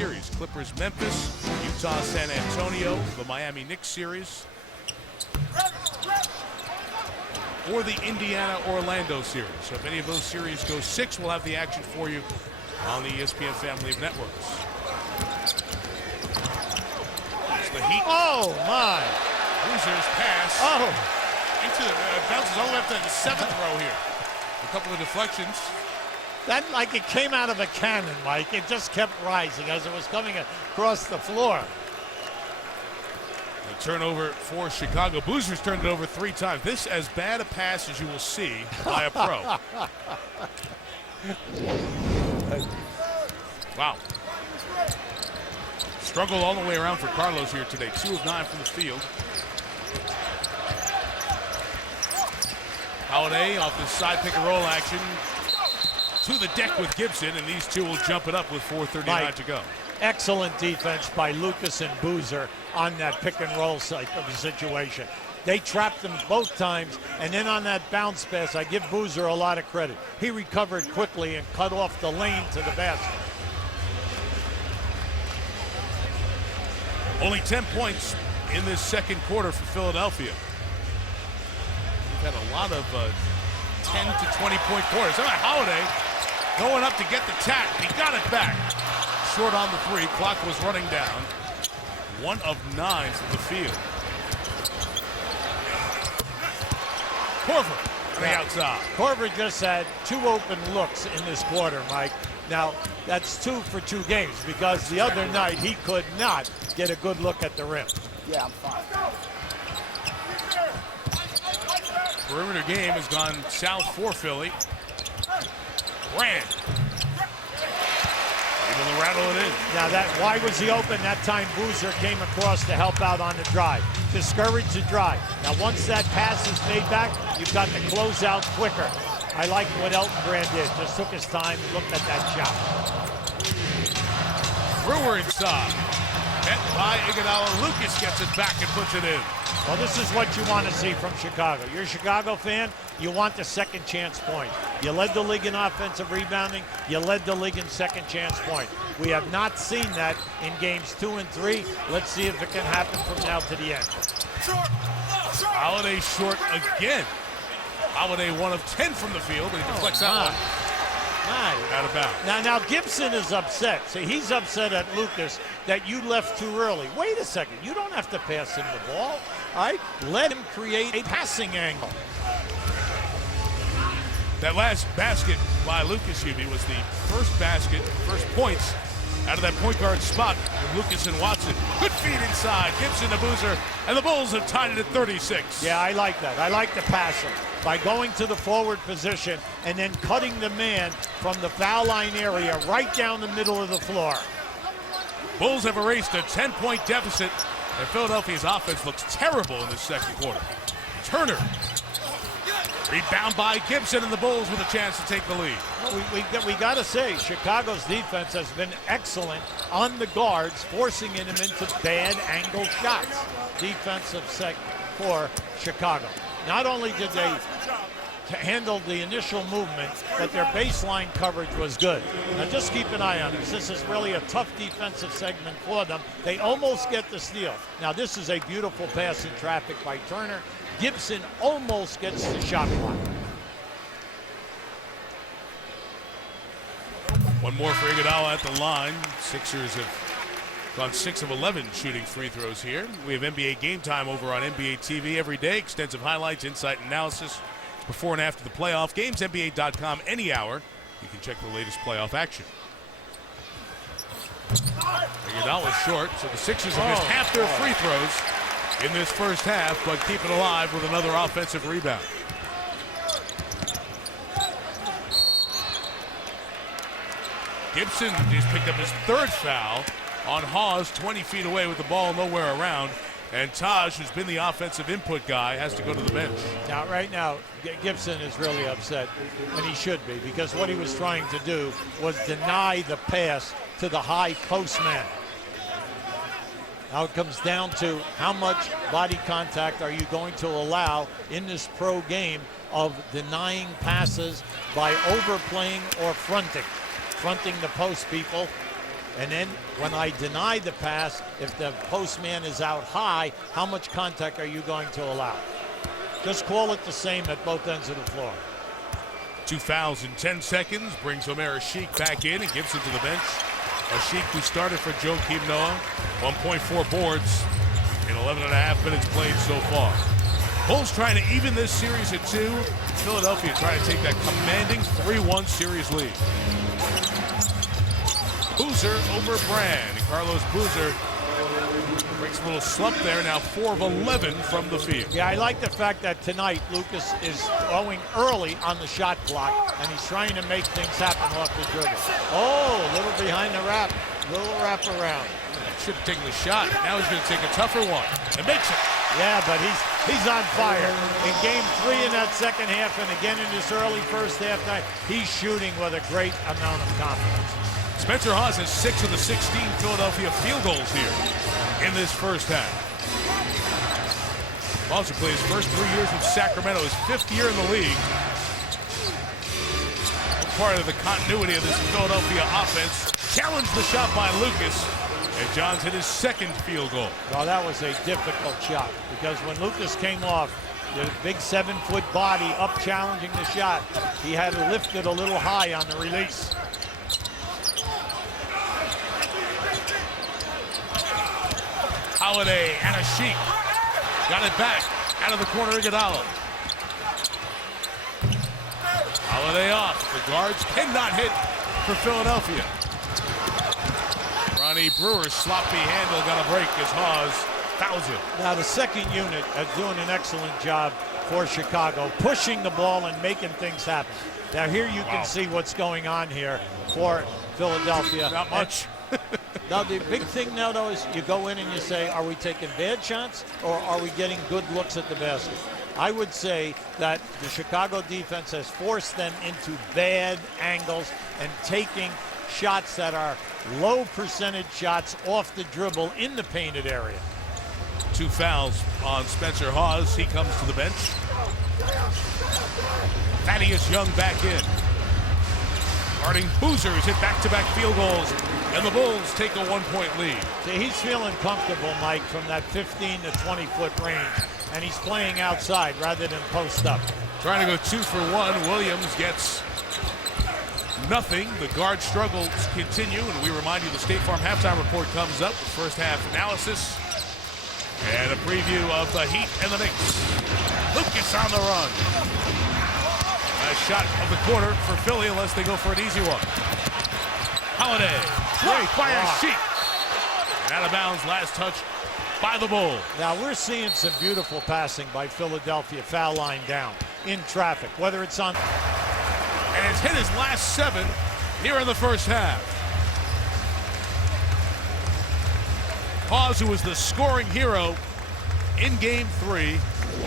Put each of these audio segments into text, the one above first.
series. Clippers, Memphis, Utah, San Antonio, the Miami Knicks series, or the Indiana-Orlando series. So if any of those series go 6, we'll have the action for you on the ESPN family of networks. It's the Heat. Oh, my. Boozer's pass. Oh. Into the, bounces all the way up to the 7th row here. A couple of deflections. That like it came out of a cannon, Mike. It just kept rising as it was coming across the floor. A turnover for Chicago. Boozer's turned it over 3 times. This as bad a pass as you will see by a pro. Wow. Struggle all the way around for Carlos here today. 2 of 9 from the field. Holiday off this side pick and roll action to the deck with Gibson, and these two will jump it up with 4:39 to go. Excellent defense by Lucas and Boozer on that pick and roll type of a situation. They trapped them both times, and then on that bounce pass, I give Boozer a lot of credit. He recovered quickly and cut off the lane to the basket. Only 10 points in this second quarter for Philadelphia. We've had a lot of 10 to 20 point quarters. How about Holiday going up to get the tap? He got it back. Short on the 3. Clock was running down. 1 of 9 from the field. Korver on the outside. Korver just had 2 open looks in this quarter, Mike. Now, that's 2 for 2 games because the other night he could not get a good look at the rim. Yeah, I'm fine. Perimeter game has gone south for Philly. Rand. Able to rattle it in. Now, why was he open? That time Boozer came across to help out on the drive. Discourage the drive. Now, once that pass is made back, you've got to close out quicker. I like what Elton Brand did. Just took his time and looked at that shot. Brewer inside. Met by Iguodala. Lucas gets it back and puts it in. Well, this is what you want to see from Chicago. You're a Chicago fan, you want the second chance point. You led the league in offensive rebounding. You led the league in second chance point. We have not seen that in games 2 and 3. Let's see if it can happen from now to the end. Holiday short again. Holiday 1 of 10 from the field, but he deflects that one. Out of bounds. Now Gibson is upset. See, he's upset at Lucas that you left too early. Wait a second. You don't have to pass him the ball. All right? Let him create a passing angle. That last basket by Lucas, Hubie, was the first basket, first points out of that point guard spot with Lucas and Watson. Good feed inside. Gibson to Boozer, and the Bulls have tied it at 36. Yeah, I like that. I like the passing. By going to the forward position and then cutting the man from the foul line area right down the middle of the floor. Bulls have erased a 10-point deficit, and Philadelphia's offense looks terrible in this second quarter. Turner. Rebound by Gibson, and the Bulls with a chance to take the lead. Well, we got to say, Chicago's defense has been excellent on the guards, forcing them into bad angle shots. Defensive set for Chicago. Not only did they handle the initial movement, but their baseline coverage was good. Now just keep an eye on this. This is really a tough defensive segment for them. They almost get the steal. Now this is a beautiful pass in traffic by Turner. Gibson almost gets the shot clock. One more for Iguodala at the line. Sixers have gone 6 of 11 shooting free throws here. We have NBA Game Time over on NBA TV every day. Extensive highlights, insight, analysis before and after the playoff. GamesNBA.com any hour. You can check the latest playoff action. Iguodala short, so the Sixers have missed half their free throws in this first half, but keep it alive with another offensive rebound. Gibson just picked up his 3rd foul on Hawes, 20 feet away with the ball nowhere around. And Taj, who's been the offensive input guy, has to go to the bench. Now, right now, Gibson is really upset, and he should be, because what he was trying to do was deny the pass to the high post man. Now it comes down to how much body contact are you going to allow in this pro game of denying passes by overplaying or fronting the post people. And then when I deny the pass, if the postman is out high, how much contact are you going to allow? Just call it the same at both ends of the floor. 2 fouls in 10 seconds brings Omer Ashik back in and gives it to the bench. Ashik, who started for Joakim Noah, 1.4 boards in 11.5 minutes played so far. Bulls trying to even this series at 2. Philadelphia trying to take that commanding 3-1 series lead. Boozer over Brand. Carlos Boozer breaks a little slump there, now 4 of 11 from the field. Yeah, I like the fact that tonight Lucas is going early on the shot clock, and he's trying to make things happen off the dribble. Oh, a little behind the wrap, little wrap around. Should have taken the shot. Now he's going to take a tougher one, and makes it. Yeah, but he's on fire. In game 3 in that second half, and again in this early first half night, he's shooting with a great amount of confidence. Spencer Hawes has 6 of the 16 Philadelphia field goals here in this first half. Also played his first 3 years with Sacramento, his 5th year in the league. Part of the continuity of this Philadelphia offense. Challenged the shot by Lucas, and Johns hit his 2nd field goal. Well, that was a difficult shot because when Lucas came off, the big 7-foot body up challenging the shot, he had to lift it a little high on the release. Holiday and Ashik got it back out of the corner. Iguodala. Holiday off. The guards cannot hit for Philadelphia. Ronnie Brewer's sloppy handle got a break as Hawes fouls it. Now the second unit are doing an excellent job for Chicago, pushing the ball and making things happen. Now here you can see what's going on here for Philadelphia. Not much. Now the big thing now though is you go in and you say, are we taking bad shots or are we getting good looks at the basket? I would say that the Chicago defense has forced them into bad angles and taking shots that are low percentage shots off the dribble in the painted area. 2 fouls on Spencer Hawes. He comes to the bench. Thaddeus Young back in. Harding Boozers hit back-to-back field goals, and the Bulls take a 1-point lead. See, he's feeling comfortable, Mike, from that 15 to 20-foot range, and he's playing outside rather than post up. Trying to go 2 for 1. Williams gets nothing. The guard struggles continue, and we remind you the State Farm halftime report comes up with first half analysis and a preview of the Heat and the Knicks. Lucas on the run. Last shot of the quarter for Philly, unless they go for an easy one. Holiday, great by Ashik. And out of bounds, last touch by the Bulls. Now we're seeing some beautiful passing by Philadelphia, foul line down, in traffic, whether it's on. And it's hit his last 7 here in the first half. Hawes, who was the scoring hero in game 3,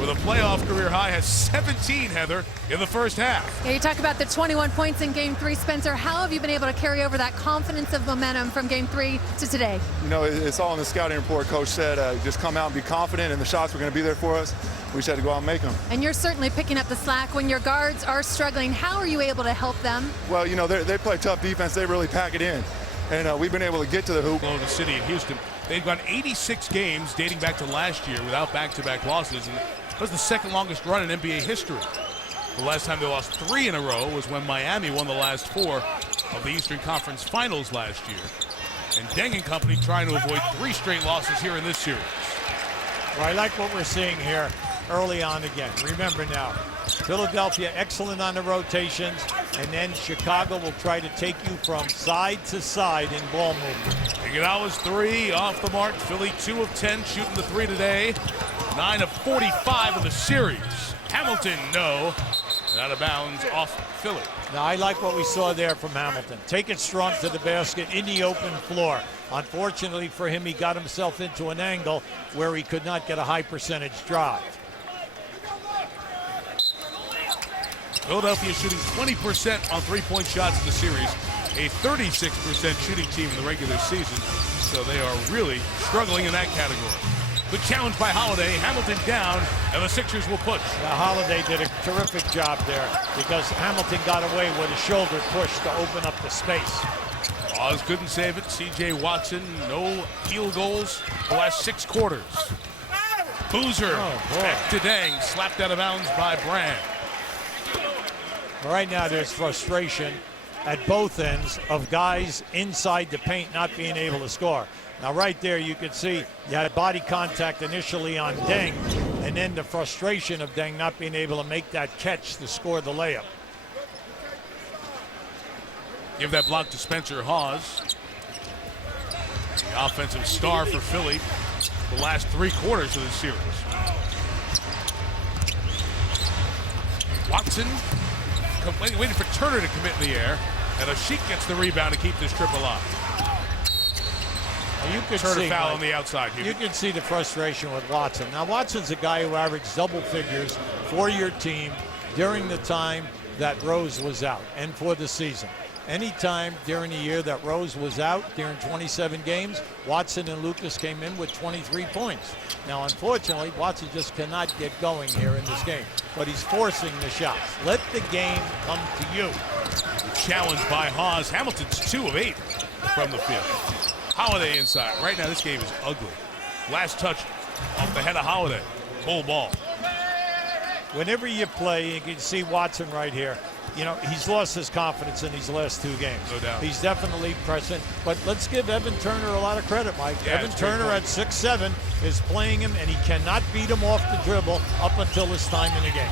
with a playoff career high, has 17, Heather, in the first half. Yeah, you talk about the 21 points in game 3, Spencer. How have you been able to carry over that confidence of momentum from game 3 to today? You know, it's all in the scouting report. Coach said just come out and be confident, and the shots were going to be there for us. We just had to go out and make them. And you're certainly picking up the slack when your guards are struggling. How are you able to help them? Well, you know, they play tough defense. They really pack it in. And we've been able to get to the hoop. Oklahoma City and Houston. They've gone 86 games dating back to last year without back-to-back losses. And that was the second longest run in NBA history. The last time they lost 3 in a row was when Miami won the last 4 of the Eastern Conference Finals last year. And Deng and company trying to avoid 3 straight losses here in this series. Well, I like what we're seeing here early on again. Remember now, Philadelphia excellent on the rotations, and then Chicago will try to take you from side to side in ball movement. Iguodala's 3 off the mark. Philly 2 of 10 shooting the 3 today. 9 of 45 in the series. Hamilton, no. And out of bounds off Philly. Now, I like what we saw there from Hamilton. Take it strong to the basket in the open floor. Unfortunately for him, he got himself into an angle where he could not get a high percentage drive. Philadelphia shooting 20% on 3-point shots in the series, a 36% shooting team in the regular season, so they are really struggling in that category. Good challenge by Holiday, Hamilton down, and the Sixers will push. Now, Holiday did a terrific job there because Hamilton got away with a shoulder push to open up the space. Hawes couldn't save it. C.J. Watson, no field goals the last 6 quarters. Boozer back to Deng, slapped out of bounds by Brand. Right now there's frustration at both ends of guys inside the paint not being able to score. Now right there you can see you had body contact initially on Deng, and then the frustration of Deng not being able to make that catch to score the layup. Give that block to Spencer Hawes. The offensive star for Philly the last 3 quarters of the series. Watson waiting for Turner to commit in the air, and Ashik gets the rebound to keep this trip alive. You can Turner see, foul Mike, on the outside here. You can see the frustration with Watson. Now Watson's a guy who averaged double figures for your team during the time that Rose was out and for the season. Anytime during the year that Rose was out, during 27 games, Watson and Lucas came in with 23 points. Now, unfortunately, Watson just cannot get going here in this game, but he's forcing the shots. Let the game come to you. Challenged by Hawes. Hamilton's 2 of 8 from the field. Holiday inside. Right now, this game is ugly. Last touch off the head of Holiday. Full ball. Whenever you play, you can see Watson right here. You know, he's lost his confidence in these last 2 games. No doubt. He's definitely present. But let's give Evan Turner a lot of credit, Mike. Yeah, Evan Turner at 6'7" is playing him, and he cannot beat him off the dribble up until this time in the game.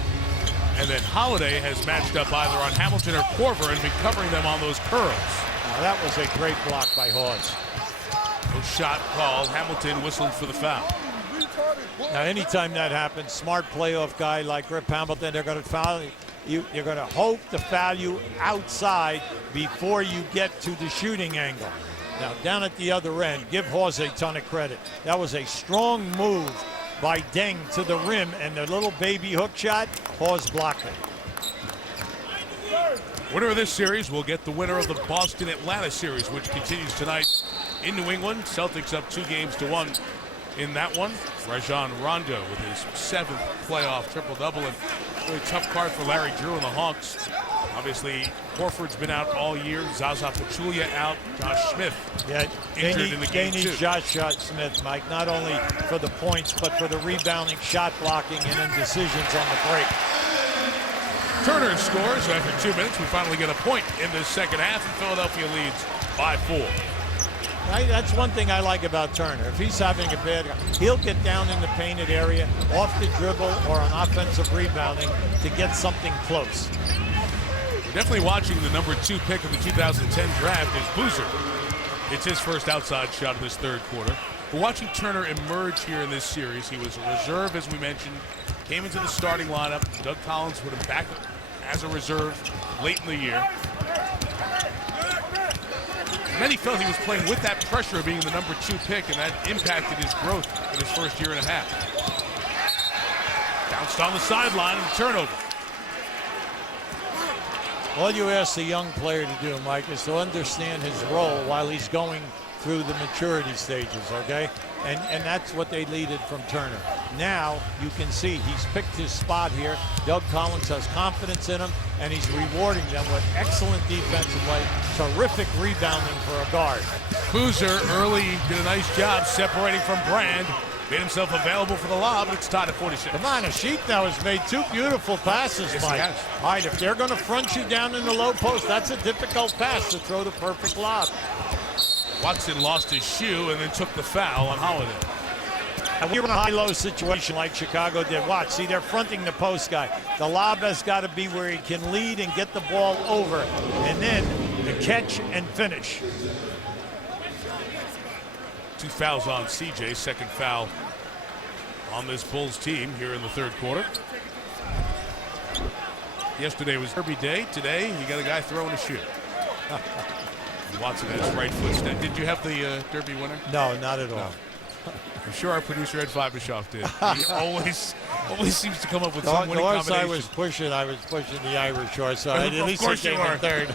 And then Holiday has matched up either on Hamilton or Korver and been covering them on those curls. Now, that was a great block by Hawes. No shot called. Hamilton whistled for the foul. Now, anytime that happens, smart playoff guy like Rip Hamilton, they're going to foul you. You're going to hope to foul you outside before you get to the shooting angle. Now, down at the other end, give Hawes a ton of credit. That was a strong move by Deng to the rim, and the little baby hook shot, Hawes blocked it. Winner of this series will get the winner of the Boston-Atlanta series, which continues tonight in New England. Celtics up 2-1 in that one. Rajon Rondo with his 7th playoff triple-double, and really tough card for Larry Drew and the Hawks. Obviously, Horford's been out all year. Zaza Pachulia out. Josh Smith injured in the game they need too. Josh Smith, Mike, not only for the points, but for the rebounding, shot blocking, and then decisions on the break. Turner scores. So after 2 minutes, we finally get a point in the second half, and Philadelphia leads by 4. Right? That's one thing I like about Turner. If he's having a bad, he'll get down in the painted area, off the dribble, or on offensive rebounding to get something close. We're definitely watching the number 2 pick of the 2010 draft is Boozer. It's his first outside shot of this 3rd quarter. We're watching Turner emerge here in this series. He was a reserve, as we mentioned, came into the starting lineup. Doug Collins put him back as a reserve late in the year. Many felt he was playing with that pressure of being the number 2 pick, and that impacted his growth in his first year and a half. Bounced on the sideline and turnover. All you ask the young player to do, Mike, is to understand his role while he's going through the maturity stages, okay? And that's what they needed from Turner. Now you can see he's picked his spot here. Doug Collins has confidence in him, and he's rewarding them with excellent defensive play, terrific rebounding for a guard. Boozer early did a nice job separating from Brand. Made himself available for the lob, and it's tied at 46. Come on, Ashik now has made 2 beautiful passes, Yes, Mike. he has. All right, if they're going to front you down in the low post, that's a difficult pass to throw the perfect lob. Watson lost his shoe and then took the foul on Holiday. And we're in a high-low situation like Chicago did. Watch, see, they're fronting the post guy. The lob has got to be where he can lead and get the ball over, and then the catch and finish. 2 fouls on CJ, 2nd foul on this Bulls team here in the 3rd quarter. Yesterday was Derby Day. Today, you got a guy throwing a shoe. Watson has right foot step. Did you have the Derby winner? No, not at all. No. I'm sure our producer Ed Fibishoff did. He always seems to come up with some winning the horse combination. I was pushing the Irish horse, so I at least Of course he you came in were. 3rd.